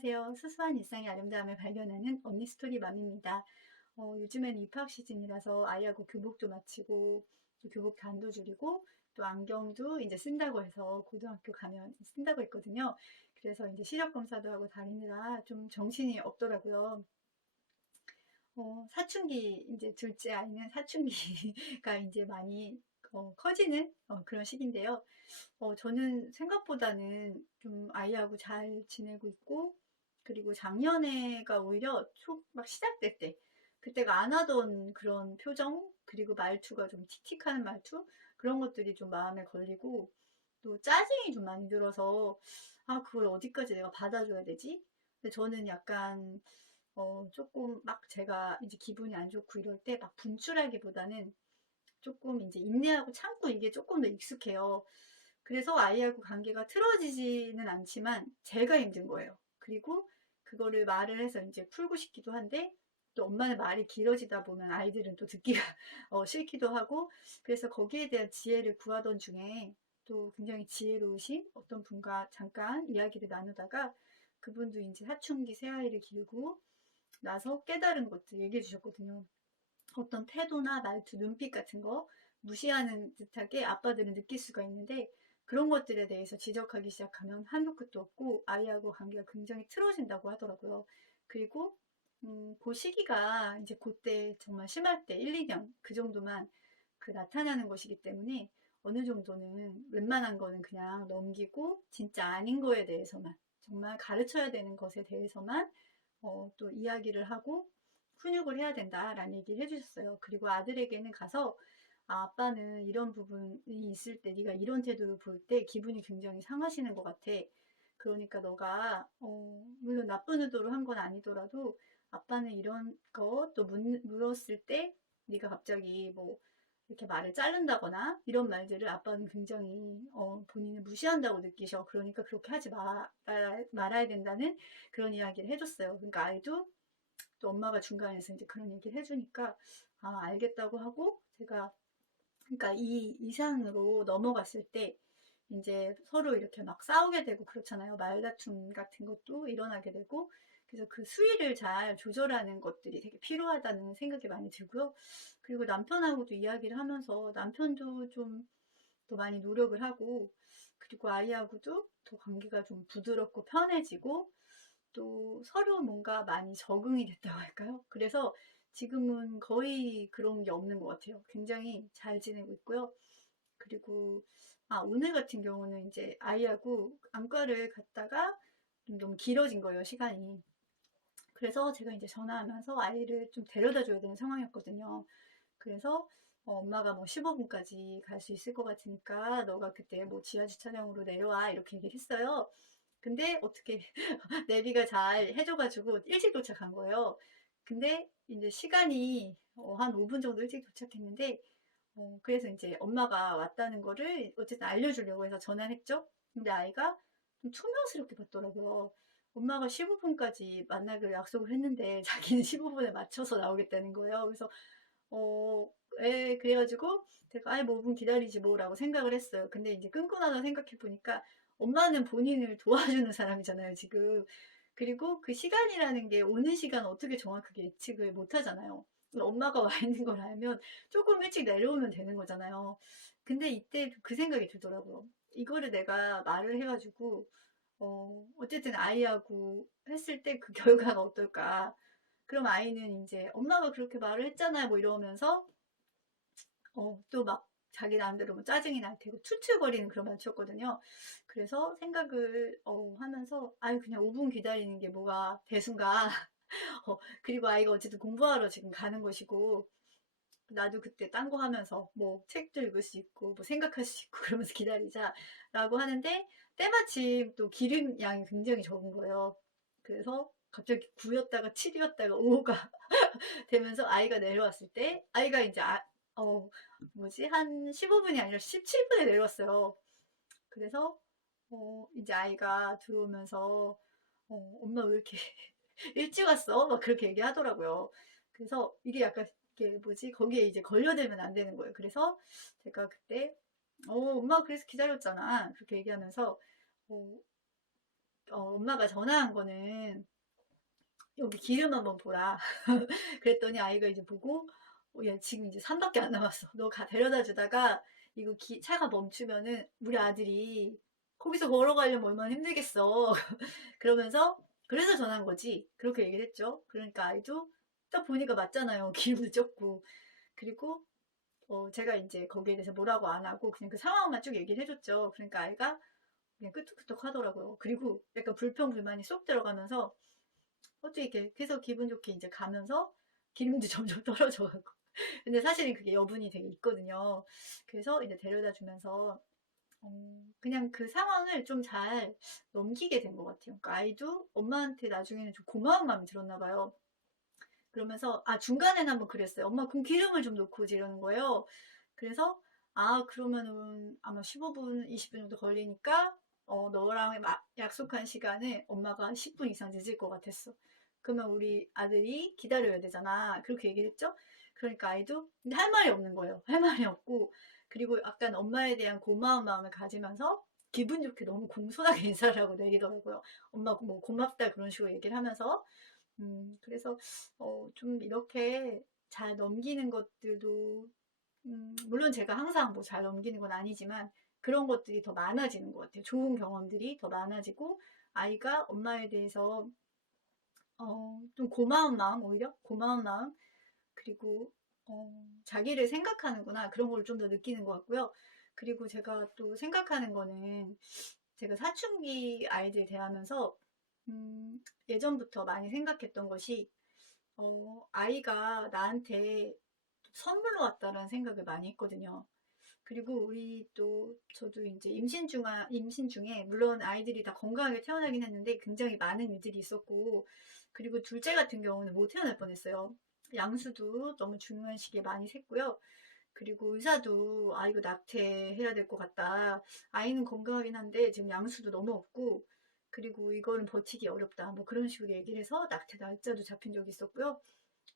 안녕하세요. 수수한 일상의 아름다움을 발견하는 언니 스토리맘입니다. 요즘에는 입학 시즌이라서 아이하고 교복도 마치고 또 교복 단도 줄이고 또 안경도 이제 쓴다고 해서 고등학교 가면 쓴다고 했거든요. 그래서 이제 시력 검사도 하고 다니느라 좀 정신이 없더라고요. 사춘기 이제 둘째 아이는 사춘기가 이제 많이 커지는 그런 시기인데요. 저는 생각보다는 좀 아이하고 잘 지내고 있고, 그리고 작년에가 오히려 막 시작될 때, 그때가 안 하던 그런 표정, 그리고 말투가 좀 틱틱하는 말투, 그런 것들이 좀 마음에 걸리고, 또 짜증이 좀 많이 들어서, 아, 그걸 어디까지 내가 받아줘야 되지? 근데 저는 약간, 조금 막 제가 이제 기분이 안 좋고 이럴 때 막 분출하기보다는 조금 이제 인내하고 참고 이게 조금 더 익숙해요. 그래서 아이하고 관계가 틀어지지는 않지만 제가 힘든 거예요. 그리고 그거를 말을 해서 이제 풀고 싶기도 한데 또 엄마는 말이 길어지다 보면 아이들은 또 듣기가 싫기도 하고 그래서 거기에 대한 지혜를 구하던 중에 또 굉장히 지혜로우신 어떤 분과 잠깐 이야기를 나누다가 그분도 이제 사춘기 새아이를 기르고 나서 깨달은 것들 얘기해 주셨거든요. 어떤 태도나 말투, 눈빛 같은 거 무시하는 듯하게 아빠들은 느낄 수가 있는데 그런 것들에 대해서 지적하기 시작하면 한도 끝도 없고 아이하고 관계가 굉장히 틀어진다고 하더라고요. 그리고 그 시기가 이제 그때 정말 심할 때 1, 2년 그 정도만 그 나타나는 것이기 때문에 어느 정도는 웬만한 거는 그냥 넘기고 진짜 아닌 거에 대해서만 정말 가르쳐야 되는 것에 대해서만 또 이야기를 하고 훈육을 해야 된다라는 얘기를 해주셨어요. 그리고 아들에게는 가서 아빠는 이런 부분이 있을 때 네가 이런 태도를 볼 때 기분이 굉장히 상하시는 것 같아. 그러니까 너가 물론 나쁜 의도로 한 건 아니더라도 아빠는 이런 거 또 물었을 때 네가 갑자기 뭐 이렇게 말을 자른다거나 이런 말들을 아빠는 굉장히 본인을 무시한다고 느끼셔. 그러니까 그렇게 하지 말아야 된다는 그런 이야기를 해줬어요. 그러니까 아이도 또 엄마가 중간에서 이제 그런 얘기를 해주니까 아 알겠다고 하고 제가 그러니까 이 이상으로 넘어갔을 때 이제 서로 이렇게 막 싸우게 되고 그렇잖아요. 말다툼 같은 것도 일어나게 되고 그래서 그 수위를 잘 조절하는 것들이 되게 필요하다는 생각이 많이 들고요. 그리고 남편하고도 이야기를 하면서 남편도 좀 또 많이 노력을 하고 그리고 아이하고도 더 관계가 좀 부드럽고 편해지고 또 서로 뭔가 많이 적응이 됐다고 할까요? 그래서 지금은 거의 그런 게 없는 것 같아요. 굉장히 잘 지내고 있고요. 그리고 오늘 같은 경우는 이제 아이하고 안과를 갔다가 좀 너무 길어진 거예요, 시간이. 그래서 제가 이제 전화하면서 아이를 좀 데려다 줘야 되는 상황이었거든요. 그래서 엄마가 뭐 15분까지 갈 수 있을 것 같으니까 너가 그때 뭐 지하 주차장으로 내려와 이렇게 얘기를 했어요. 근데 어떻게 내비가 잘 해줘가지고 일찍 도착한 거예요. 근데 이제 시간이 한 5분 정도 일찍 도착했는데 그래서 이제 엄마가 왔다는 거를 어쨌든 알려주려고 해서 전화를 했죠. 근데 아이가 좀 투명스럽게 봤더라고요. 엄마가 15분까지 만나기로 약속을 했는데 자기는 15분에 맞춰서 나오겠다는 거예요. 그래서 그래가지고 제가 아이 뭐 5분 기다리지 뭐라고 생각을 했어요. 근데 이제 끊고 나서 생각해 보니까 엄마는 본인을 도와주는 사람이잖아요, 지금. 그리고 그 시간이라는 게 오는 시간 어떻게 정확하게 예측을 못 하잖아요. 엄마가 와 있는 걸 알면 조금 일찍 내려오면 되는 거잖아요. 근데 이때 그 생각이 들더라고요. 이거를 내가 말을 해가지고, 어쨌든 아이하고 했을 때 그 결과가 어떨까. 그럼 아이는 이제 엄마가 그렇게 말을 했잖아요. 뭐 이러면서, 또 막 자기 나름대로 뭐 짜증이 날 테고 툴툴거리는 그런 말투였거든요. 그래서 생각을 하면서 아유 그냥 5분 기다리는 게 뭐가 대순가. 그리고 아이가 어쨌든 공부하러 지금 가는 것이고 나도 그때 딴 거 하면서 뭐 책도 읽을 수 있고 뭐 생각할 수 있고 그러면서 기다리자라고 하는데 때마침 또 기름 양이 굉장히 적은 거예요. 그래서 갑자기 9였다가 7이었다가 5가 되면서 아이가 내려왔을 때 아이가 이제 한 15분이 아니라 17분에 내려왔어요. 그래서 이제 아이가 들어오면서 엄마 왜 이렇게 일찍 왔어? 막 그렇게 얘기하더라고요. 그래서 이게 약간 이게 뭐지? 거기에 이제 걸려들면 안 되는 거예요. 그래서 제가 그때 엄마 그래서 기다렸잖아. 그렇게 얘기하면서 어, 엄마가 전화한 거는 여기 기름 한번 보라. 그랬더니 아이가 이제 보고 야 지금 이제 3밖에 안 남았어. 너 데려다 주다가 이거 차가 멈추면은 우리 아들이 거기서 걸어가려면 얼마나 힘들겠어. 그러면서 그래서 전화한 거지. 그렇게 얘기를 했죠. 그러니까 아이도 딱 보니까 맞잖아요. 기름도 적고. 그리고 제가 이제 거기에 대해서 뭐라고 안 하고 그냥 그 상황만 쭉 얘기를 해줬죠. 그러니까 아이가 그냥 끄떡끄떡 하더라고요. 그리고 약간 불평불만이 쏙 들어가면서 어떻게 이렇게 계속 기분 좋게 이제 가면서 기름도 점점 떨어져가고. 근데 사실은 그게 여분이 되게 있거든요. 그래서 이제 데려다 주면서 그냥 그 상황을 좀 잘 넘기게 된 것 같아요. 그러니까 아이도 엄마한테 나중에는 좀 고마운 마음이 들었나 봐요. 그러면서 중간에는 한번 그랬어요. 엄마 그럼 기름을 좀 넣고 오지 이러는 거예요. 그래서 그러면은 아마 15분 20분 정도 걸리니까 너랑 약속한 시간에 엄마가 10분 이상 늦을 것 같았어. 그러면 우리 아들이 기다려야 되잖아. 그렇게 얘기를 했죠. 그러니까 아이도 근데 할 말이 없는 거예요. 할 말이 없고 그리고 약간 엄마에 대한 고마운 마음을 가지면서 기분 좋게 너무 공손하게 인사를 하고 내리더라고요. 엄마 뭐 고맙다 그런 식으로 얘기를 하면서 그래서 좀 이렇게 잘 넘기는 것들도 물론 제가 항상 뭐 잘 넘기는 건 아니지만 그런 것들이 더 많아지는 것 같아요. 좋은 경험들이 더 많아지고 아이가 엄마에 대해서 좀 고마운 마음 오히려 고마운 마음 그리고 자기를 생각하는구나 그런 걸 좀 더 느끼는 것 같고요. 그리고 제가 또 생각하는 거는 제가 사춘기 아이들 대하면서 예전부터 많이 생각했던 것이 아이가 나한테 선물로 왔다라는 생각을 많이 했거든요. 그리고 우리 또 저도 이제 임신 중에 물론 아이들이 다 건강하게 태어나긴 했는데 굉장히 많은 일들이 있었고 그리고 둘째 같은 경우는 못 태어날 뻔했어요. 양수도 너무 중요한 시기에 많이 샜고요. 그리고 의사도 이거 낙태해야 될 것 같다. 아이는 건강하긴 한데 지금 양수도 너무 없고 그리고 이거는 버티기 어렵다. 뭐 그런 식으로 얘기를 해서 낙태 날짜도 잡힌 적이 있었고요.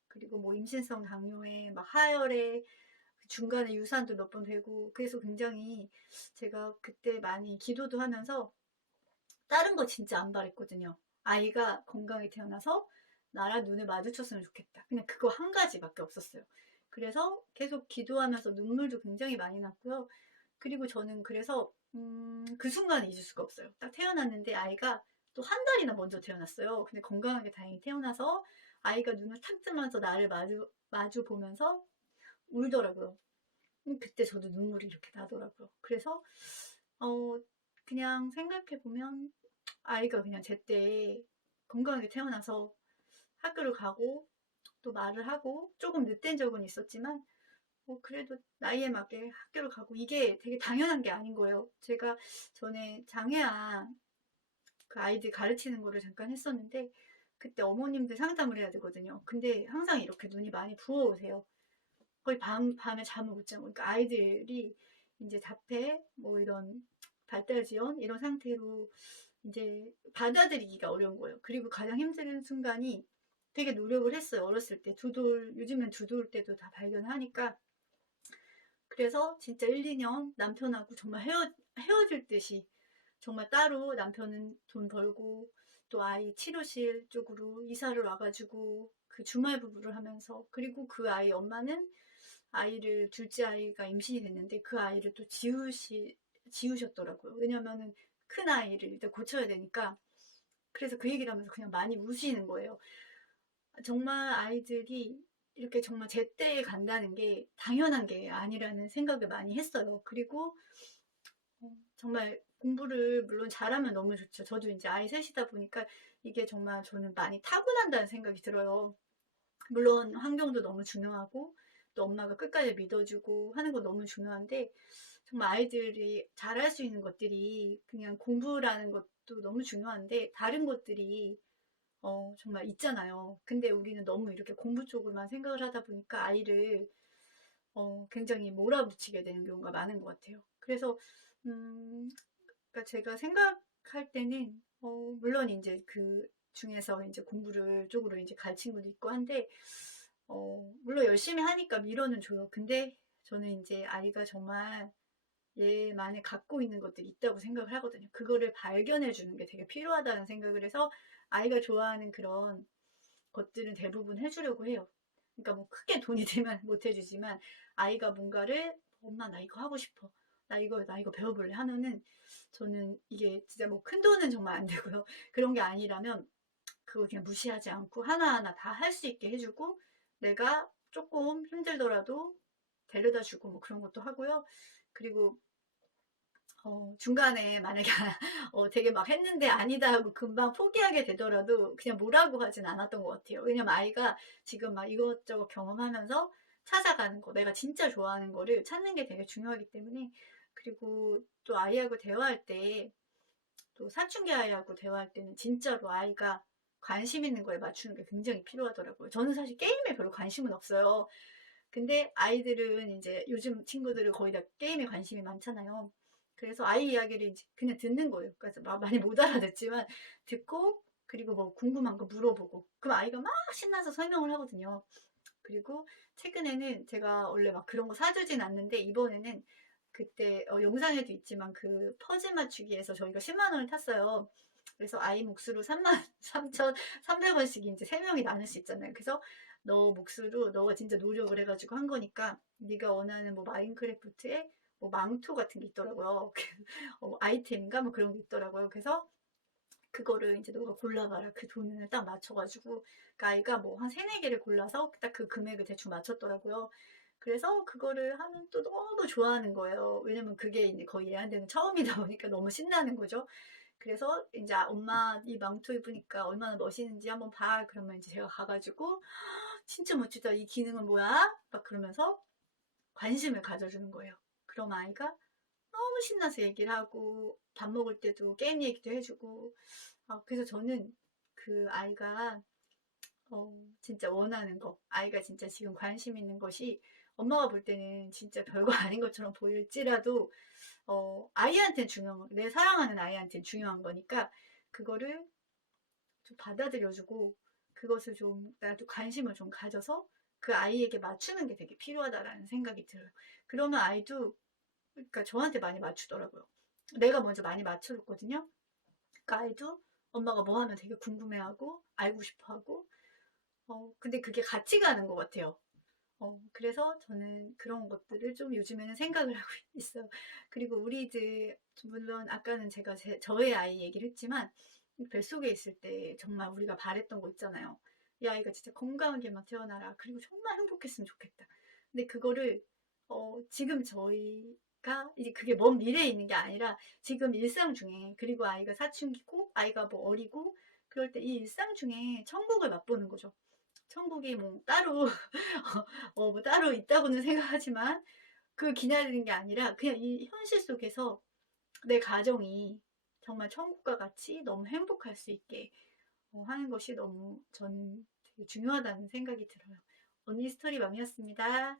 그리고 뭐 임신성 당뇨에 막 하혈에 중간에 유산도 몇 번 되고 그래서 굉장히 제가 그때 많이 기도도 하면서 다른 거 진짜 안 바랬거든요. 아이가 건강히 태어나서 나랑 눈을 마주쳤으면 좋겠다. 그냥 그거 한 가지밖에 없었어요. 그래서 계속 기도하면서 눈물도 굉장히 많이 났고요. 그리고 저는 그래서 그 순간을 잊을 수가 없어요. 딱 태어났는데 아이가 또 한 달이나 먼저 태어났어요. 근데 건강하게 다행히 태어나서 아이가 눈을 탁 뜨면서 나를 마주 보면서 울더라고요. 그때 저도 눈물이 이렇게 나더라고요. 그래서 그냥 생각해보면 아이가 그냥 제때 건강하게 태어나서 학교를 가고 또 말을 하고 조금 늦된 적은 있었지만 그래도 나이에 맞게 학교를 가고 이게 되게 당연한 게 아닌 거예요. 제가 전에 장애아 그 아이들 가르치는 거를 잠깐 했었는데 그때 어머님들 상담을 해야 되거든요. 근데 항상 이렇게 눈이 많이 부어오세요. 거의 밤에 잠을 못 자고 그러니까 아이들이 이제 자폐 뭐 이런 발달 지연 이런 상태로 이제 받아들이기가 어려운 거예요. 그리고 가장 힘든 순간이 되게 노력을 했어요. 어렸을 때 요즘엔 두돌 때도 다 발견하니까 그래서 진짜 1, 2년 남편하고 정말 헤어질 듯이 정말 따로 남편은 돈 벌고 또 아이 치료실 쪽으로 이사를 와가지고 그 주말 부부를 하면서 그리고 그 아이 엄마는 아이를 둘째 아이가 임신이 됐는데 그 아이를 또 지우셨더라고요. 왜냐면은 큰 아이를 일단 고쳐야 되니까 그래서 그 얘기를 하면서 그냥 많이 우시는 거예요. 정말 아이들이 이렇게 정말 제때에 간다는 게 당연한 게 아니라는 생각을 많이 했어요. 그리고 정말 공부를 물론 잘하면 너무 좋죠. 저도 이제 아이 셋이다 보니까 이게 정말 저는 많이 타고난다는 생각이 들어요. 물론 환경도 너무 중요하고 또 엄마가 끝까지 믿어주고 하는 거 너무 중요한데 정말 아이들이 잘할 수 있는 것들이 그냥 공부라는 것도 너무 중요한데 다른 것들이 정말 있잖아요. 근데 우리는 너무 이렇게 공부 쪽으로만 생각을 하다 보니까 아이를 굉장히 몰아붙이게 되는 경우가 많은 것 같아요. 그래서 그러니까 제가 생각할 때는 물론 이제 그 중에서 이제 공부를 쪽으로 이제 갈 친구도 있고 한데 물론 열심히 하니까 밀어는 줘요. 근데 저는 이제 아이가 정말 얘만이 갖고 있는 것들이 있다고 생각을 하거든요. 그거를 발견해 주는 게 되게 필요하다는 생각을 해서 아이가 좋아하는 그런 것들은 대부분 해주려고 해요. 그러니까 뭐 크게 돈이 들면 못 해주지만 아이가 뭔가를 엄마 나 이거 하고 싶어. 나 이거 배워볼래 하면은 저는 이게 진짜 뭐 큰 돈은 정말 안 되고요. 그런 게 아니라면 그거 그냥 무시하지 않고 하나하나 다 할 수 있게 해주고 내가 조금 힘들더라도 데려다 주고 뭐 그런 것도 하고요. 그리고 중간에 만약에 되게 막 했는데 아니다 하고 금방 포기하게 되더라도 그냥 뭐라고 하진 않았던 것 같아요. 왜냐면 아이가 지금 막 이것저것 경험하면서 찾아가는 거, 내가 진짜 좋아하는 거를 찾는 게 되게 중요하기 때문에. 그리고 또 아이하고 대화할 때, 또 사춘기 아이하고 대화할 때는 진짜로 아이가 관심 있는 거에 맞추는 게 굉장히 필요하더라고요. 저는 사실 게임에 별로 관심은 없어요. 근데 아이들은 이제 요즘 친구들은 거의 다 게임에 관심이 많잖아요. 그래서 아이 이야기를 이제 그냥 듣는 거예요. 그래서 많이 못 알아듣지만 듣고 그리고 뭐 궁금한 거 물어보고 그럼 아이가 막 신나서 설명을 하거든요. 그리고 최근에는 제가 원래 막 그런 거 사주진 않는데 이번에는 그때 영상에도 있지만 그 퍼즐 맞추기에서 저희가 10만 원을 탔어요. 그래서 아이 몫으로 3만 3,300원씩 이제 3명이 나눌 수 있잖아요. 그래서 너 몫으로 너가 진짜 노력을 해가지고 한 거니까 네가 원하는 뭐 마인크래프트에 뭐 망토 같은 게 있더라고요. 아이템인가 뭐 그런 게 있더라고요. 그래서 그거를 이제 너가 골라봐라. 그 돈을 딱 맞춰가지고 그 아이가 뭐 한 세네 개를 골라서 딱 그 금액을 대충 맞췄더라고요. 그래서 그거를 하면 또 너무 좋아하는 거예요. 왜냐면 그게 이제 거의 얘한테는 처음이다 보니까 너무 신나는 거죠. 그래서 이제 엄마 이 망토 입으니까 얼마나 멋있는지 한번 봐. 그러면 이제 제가 가가지고 진짜 멋지다. 이 기능은 뭐야? 막 그러면서 관심을 가져주는 거예요. 그럼 아이가 너무 신나서 얘기를 하고 밥 먹을 때도 게임 얘기도 해주고 그래서 저는 그 아이가 진짜 원하는 거, 아이가 진짜 지금 관심 있는 것이 엄마가 볼 때는 진짜 별거 아닌 것처럼 보일지라도 아이한테는 중요한 거, 내 사랑하는 아이한테는 중요한 거니까 그거를 좀 받아들여주고 그것을 좀 나도 관심을 좀 가져서 그 아이에게 맞추는 게 되게 필요하다라는 생각이 들어요. 그러면 아이도 그러니까 저한테 많이 맞추더라고요. 내가 먼저 많이 맞춰줬거든요. 그러니까 아이도 엄마가 뭐 하면 되게 궁금해하고 알고 싶어하고 근데 그게 같이 가는 것 같아요. 그래서 저는 그런 것들을 좀 요즘에는 생각을 하고 있어요. 그리고 우리들, 물론 아까는 제가 저의 아이 얘기를 했지만, 뱃속에 있을 때 정말 우리가 바랬던 거 있잖아요. 이 아이가 진짜 건강하게만 태어나라. 그리고 정말 행복했으면 좋겠다. 근데 그거를, 지금 저희가, 이제 그게 먼 미래에 있는 게 아니라, 지금 일상 중에, 그리고 아이가 사춘기고, 아이가 뭐 어리고, 그럴 때 이 일상 중에 천국을 맛보는 거죠. 천국이 뭐 따로 뭐 따로 있다고는 생각하지만 그걸 기다리는 게 아니라 그냥 이 현실 속에서 내 가정이 정말 천국과 같이 너무 행복할 수 있게 하는 것이 너무 저는 되게 중요하다는 생각이 들어요. 언니 스토리 맘이었습니다.